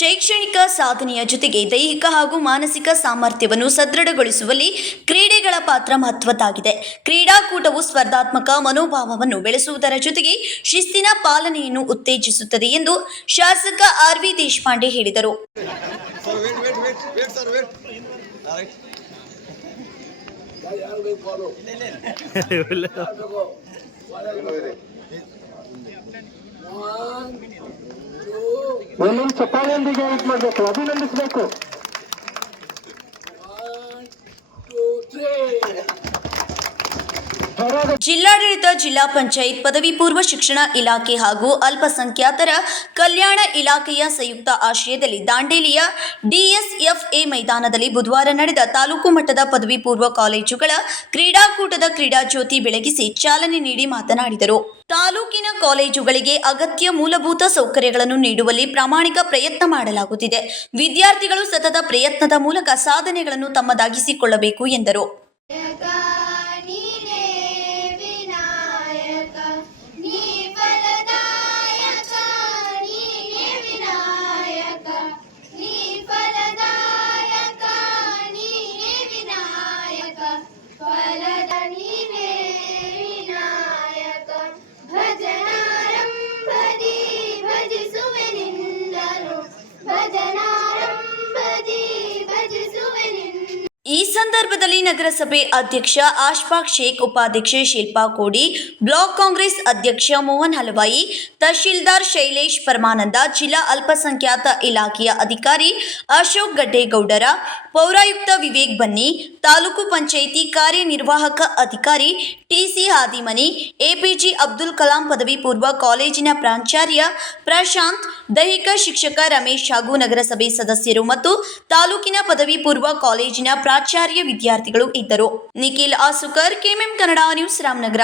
ಶೈಕ್ಷಣಿಕ ಸಾಧನೆಯ ಜೊತೆಗೆ ದೈಹಿಕ ಹಾಗೂ ಮಾನಸಿಕ ಸಾಮರ್ಥ್ಯವನ್ನು ಸದೃಢಗೊಳಿಸುವಲ್ಲಿ ಕ್ರೀಡೆಗಳ ಪಾತ್ರ ಮಹತ್ವದ್ದಾಗಿದೆ. ಕ್ರೀಡಾಕೂಟವು ಸ್ಪರ್ಧಾತ್ಮಕ ಮನೋಭಾವವನ್ನು ಬೆಳೆಸುವುದರ ಜೊತೆಗೆ ಶಿಸ್ತಿನ ಪಾಲನೆಯನ್ನು ಉತ್ತೇಜಿಸುತ್ತದೆ ಎಂದು ಶಾಸಕ ಆರ್.ವಿ. ದೇಶಪಾಂಡೆ ಹೇಳಿದರು. ಚಪ್ಪಾಳೆಯೊಂದಿಗೆ ಮಾಡಬೇಕು, ಅಭಿನಂದಿಸಬೇಕು. ಜಿಲ್ಲಾಡಳಿತ, ಜಿಲ್ಲಾ ಪಂಚಾಯತ್, ಪದವಿ ಪೂರ್ವ ಶಿಕ್ಷಣ ಇಲಾಖೆ ಹಾಗೂ ಅಲ್ಪಸಂಖ್ಯಾತರ ಕಲ್ಯಾಣ ಇಲಾಖೆಯ ಸಂಯುಕ್ತ ಆಶ್ರಯದಲ್ಲಿ ದಾಂಡೇಲಿಯ ಡಿಎಸ್ಎಫ್ಎ ಮೈದಾನದಲ್ಲಿ ಬುಧವಾರ ನಡೆದ ತಾಲೂಕು ಮಟ್ಟದ ಪದವಿ ಪೂರ್ವ ಕಾಲೇಜುಗಳ ಕ್ರೀಡಾಕೂಟದ ಕ್ರೀಡಾ ಜ್ಯೋತಿ ಬೆಳಗಿಸಿ ಚಾಲನೆ ನೀಡಿ ಮಾತನಾಡಿದರು. ತಾಲೂಕಿನ ಕಾಲೇಜುಗಳಿಗೆ ಅಗತ್ಯ ಮೂಲಭೂತ ಸೌಕರ್ಯಗಳನ್ನು ನೀಡುವಲ್ಲಿ ಪ್ರಾಮಾಣಿಕ ಪ್ರಯತ್ನ ಮಾಡಲಾಗುತ್ತಿದೆ. ವಿದ್ಯಾರ್ಥಿಗಳು ಸತತ ಪ್ರಯತ್ನದ ಮೂಲಕ ಸಾಧನೆಗಳನ್ನು ತಮ್ಮದಾಗಿಸಿಕೊಳ್ಳಬೇಕು ಎಂದರು. ಈ ಸಂದರ್ಭದಲ್ಲಿ ನಗರಸಭೆ ಅಧ್ಯಕ್ಷ ಅಶ್ಫಾಕ್ ಶೇಖ್, ಉಪಾಧ್ಯಕ್ಷೆ ಶಿಲ್ಪಾ ಕೋಡಿ, ಬ್ಲಾಕ್ ಕಾಂಗ್ರೆಸ್ ಅಧ್ಯಕ್ಷ ಮೋಹನ್ ಹಲವಾಯಿ, ತಹಶೀಲ್ದಾರ್ ಶೈಲೇಶ್ ಪರಮಾನಂದ, ಜಿಲ್ಲಾ ಅಲ್ಪಸಂಖ್ಯಾತ ಇಲಾಖೆಯ ಅಧಿಕಾರಿ ಅಶೋಕ್ ಗಡ್ಡೇಗೌಡರ, ಪೌರಾಯುಕ್ತ ವಿವೇಕ್ ಬನ್ನಿ, ತಾಲೂಕು ಪಂಚಾಯಿತಿ ಕಾರ್ಯನಿರ್ವಾಹಕ ಅಧಿಕಾರಿ ಟಿಸಿ ಹಾದಿಮನಿ, ಎಪಿಜೆ ಅಬ್ದುಲ್ ಕಲಾಂ ಪದವಿ ಪೂರ್ವ ಕಾಲೇಜಿನ ಪ್ರಾಚಾರ್ಯ ಪ್ರಶಾಂತ್, ದೈಹಿಕ ಶಿಕ್ಷಕ ರಮೇಶ್ ಹಾಗೂ ನಗರಸಭೆ ಸದಸ್ಯರು ಮತ್ತು ತಾಲೂಕಿನ ಪದವಿ ಪೂರ್ವ ಕಾಲೇಜಿನ ಪ್ರಾಚಾರ್ಯ ವಿದ್ಯಾರ್ಥಿಗಳು ಇದ್ದರು. Nikhil Asukar, KMM Kannada news, Ramanagara.